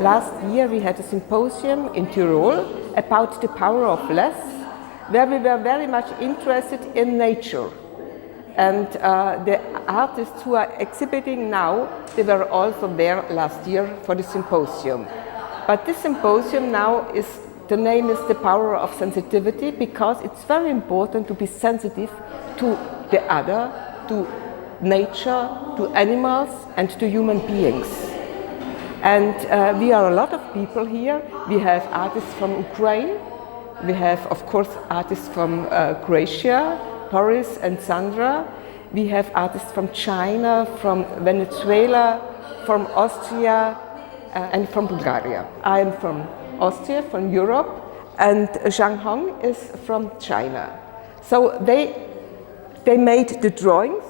Last year we had a symposium in Tyrol about the power of less, where we were very much interested in nature. And the artists who are exhibiting now, they were also there last year for the symposium. But this symposium now the name is the Power of Sensitivity, because it's very important to be sensitive to the other, to nature, to animals, and to human beings. And we are a lot of people here. We have artists from Ukraine. We have, of course, artists from Croatia, Boris and Sandra. We have artists from China, from Venezuela, from Austria, and from Bulgaria. I am from Austria, from Europe, and Zhanhong is from China. So they made the drawings,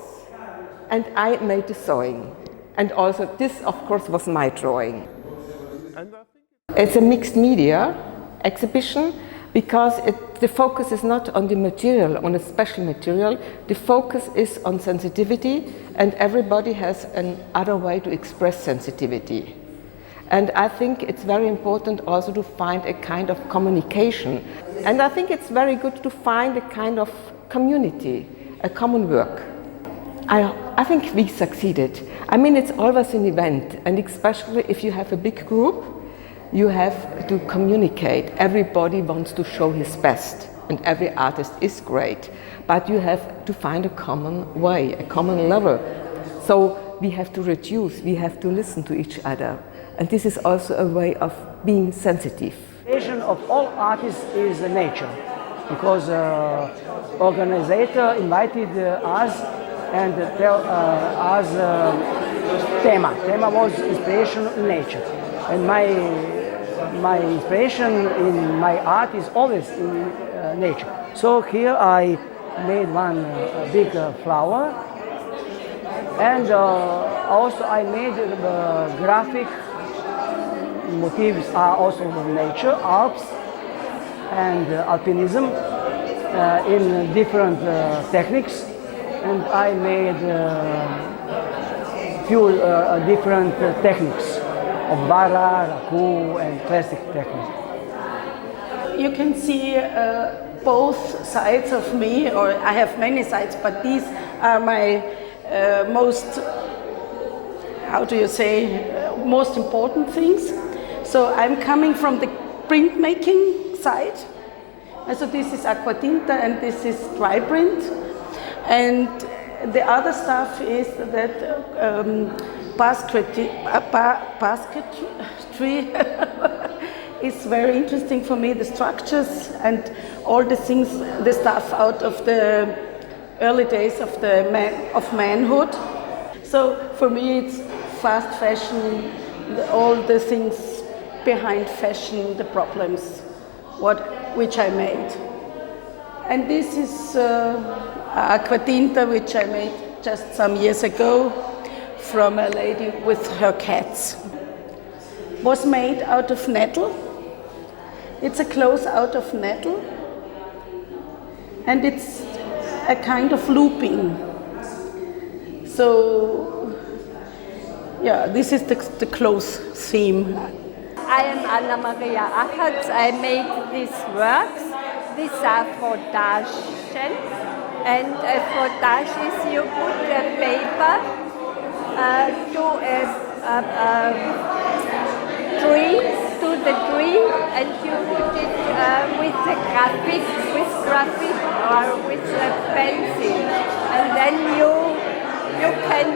and I made the sewing. And also this, of course, was my drawing. It's a mixed media exhibition, because the focus is not on the material, on a special material. The focus is on sensitivity, and everybody has another way to express sensitivity. And I think it's very important also to find a kind of communication. And I think it's very good to find a kind of community, a common work. I think we succeeded. I mean, it's always an event, and especially if you have a big group, you have to communicate. Everybody wants to show his best, and every artist is great. But you have to find a common way, a common level. So we have to reduce, we have to listen to each other. And this is also a way of being sensitive. The vision of all artists is nature, because organizer invited us and tell us tema. Tema was inspiration in nature, and my inspiration in my art is always in nature. So here I made one big flower, and also I made graphic motifs are also in nature, Alps and alpinism in different techniques, and I made few different techniques of Bara, Raku, and classic technique. You can see both sides of me, or I have many sides, but these are my most, how do you say, most important things. So I'm coming from the printmaking side. And so this is aquatinta and this is dry print. And the other stuff is that basketry is very interesting for me, the structures and all the things, the stuff out of the early days of manhood. So for me it's fast fashion, all the things behind fashion, the problems which I made. And this is aquatinta, which I made just some years ago from a lady with her cats. Was made out of nettle. It's a cloth out of nettle, and it's a kind of looping. So yeah, this is the close theme. I am Maria Achatz. I made these works. These are for dashen, and for dash is you put the paper to a tree, to the tree, and you put it with the graphic or with a pencil, and then you can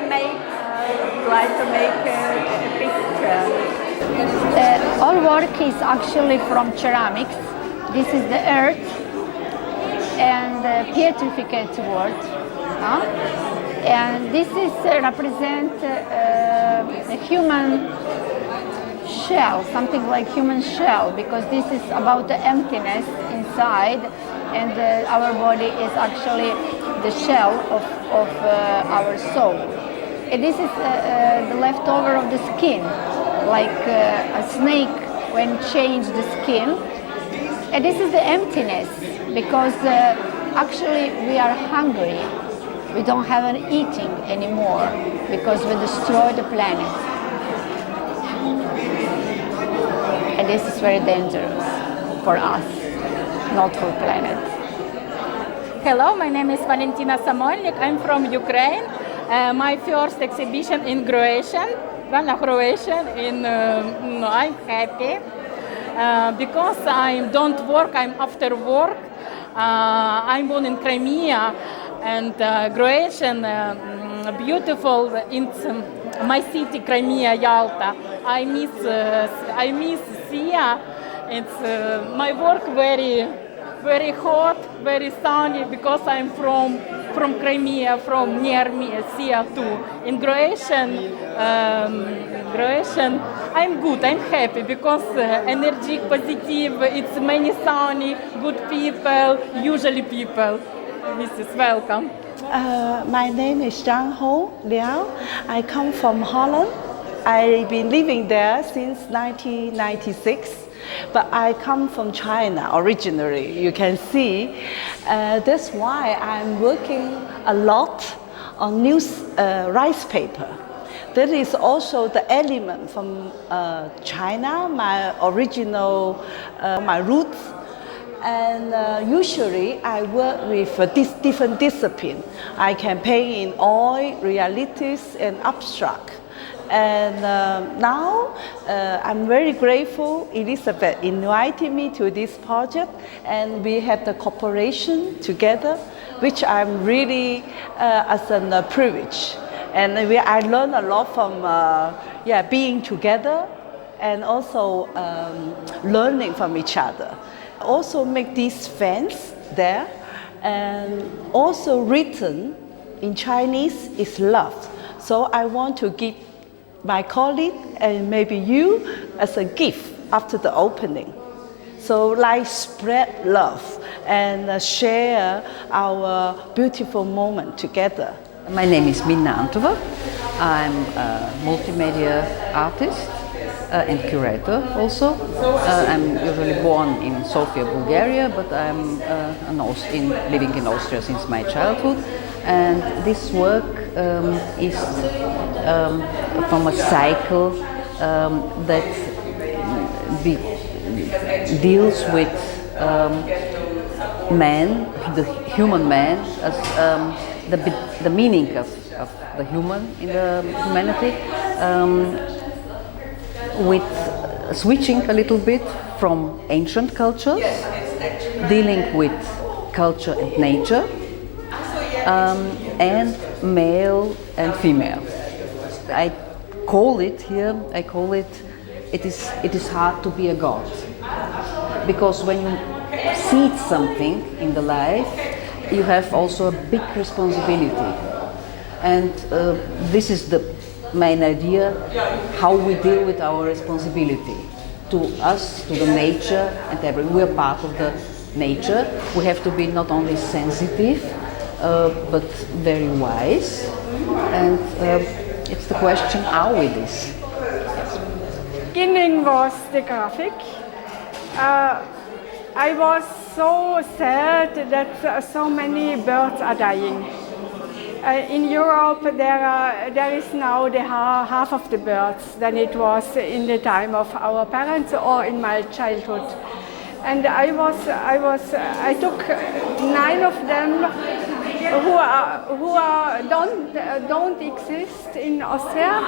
try to make a picture. Our work is actually from ceramics. This is the earth and petrified wood. And this is represent a human shell, something like human shell, because this is about the emptiness inside, and our body is actually the shell of our soul. And this is the leftover of the skin, like a snake when change the skin. And this is the emptiness, because actually we are hungry. We don't have an eating anymore because we destroy the planet. this is very dangerous for us, not for planet. Hello, my name is Valentyna Samoilik. I'm from Ukraine. My first exhibition in Croatian, I'm happy because I don't work, I'm after work. I'm born in Crimea, and Croatian, beautiful, it's my city, Crimea, Yalta. I miss Sia. It's my work very hot, very sunny, because I'm from Crimea, from near me, Sia too. In Croatian, I'm good, I'm happy, because energy, positive, it's many sunny, good people, usually people. This is welcome. My name is Zhanhong Liao. I come from Holland. I've been living there since 1996, but I come from China originally. You can see. That's why I'm working a lot on rice paper. That is also the element from China, my original, my roots. And usually I work with different disciplines. I can paint in oil, realities, and abstract. And now I'm very grateful Elisabeth invited me to this project, and we have the cooperation together, which I'm really as a privilege. And I learned a lot from being together and also learning from each other. Also make these fans there, and also written in Chinese is love. So I want to give my colleague and maybe you as a gift after the opening. So like spread love and share our beautiful moment together. My name is Minna Antova. I'm a multimedia artist and curator also. I'm usually born in Sofia, Bulgaria, but I'm living in Austria since my childhood. And this work is from a cycle that deals with man, the human man, as the meaning of the human in the humanity, with switching a little bit from ancient cultures, dealing with culture and nature, and male and female. I call it it is hard to be a god. Because when you see something in the life, you have also a big responsibility. And this is the main idea, how we deal with our responsibility to us, to the nature, and everything. We are part of the nature. We have to be not only sensitive, but very wise. And it's the question, are we this? Yes. Beginning was the graphic. I was so sad that so many birds are dying. In Europe, there is now half of the birds than it was in the time of our parents or in my childhood. And I took 9 of them who don't exist in Austria,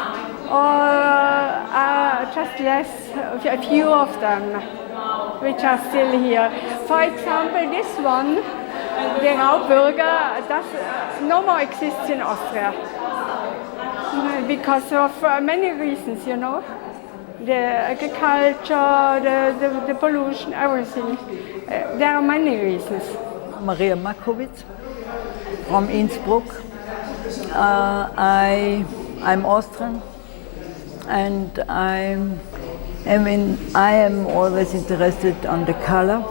or just a few of them which are still here. For example, this one, the Raubürger, no more exists in Austria because of many reasons, you know. The agriculture, the pollution, everything. There are many reasons. Maria Mackowitz from Innsbruck. I'm Austrian, and I am always interested on the color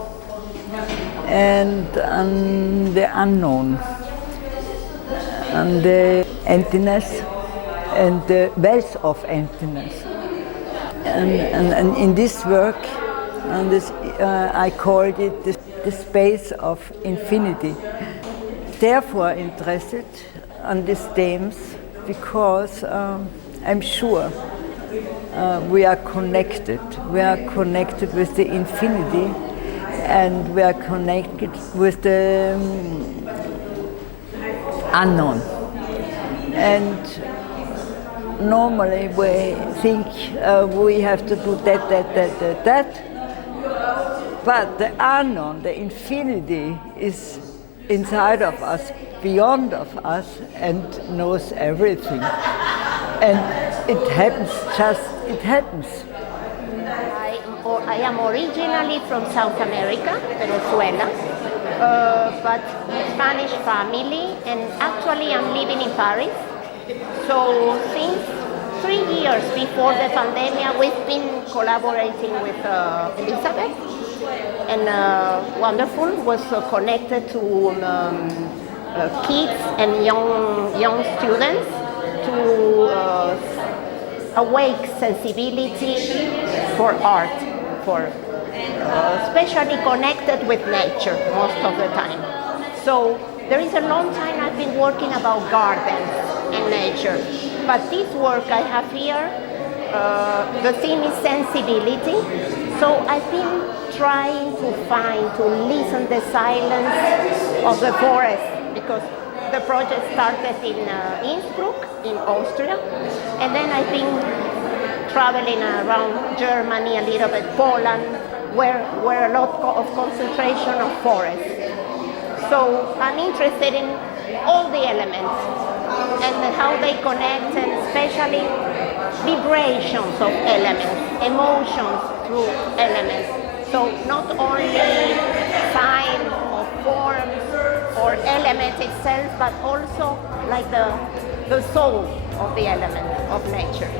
and on the unknown, on the emptiness and the wealth of emptiness. And in this work, I called it the space of infinity. Therefore interested on these themes because I'm sure we are connected. We are connected with the infinity, and we are connected with the unknown. And normally we think we have to do that. But the unknown, the infinity, is inside of us, beyond of us, and knows everything. And it happens, it happens. I am originally from South America, Venezuela, but Spanish family, and actually I'm living in Paris. So since 3 years before the pandemic, we've been collaborating with Elisabeth, and wonderful, was connected to kids and young students to awake sensibility for art, for especially connected with nature most of the time. So there is a long time I've been working about gardens and nature, but this work I have here, the theme is sensibility. So I've been trying to listen the silence of the forest, because the project started in Innsbruck in Austria, and then I've been traveling around Germany, a little bit Poland, where a lot of concentration of forests. So I'm interested in all the elements and how they connect, and especially vibrations of elements, emotions through elements. So not only sign or forms or element itself, but also like the soul of the element of nature.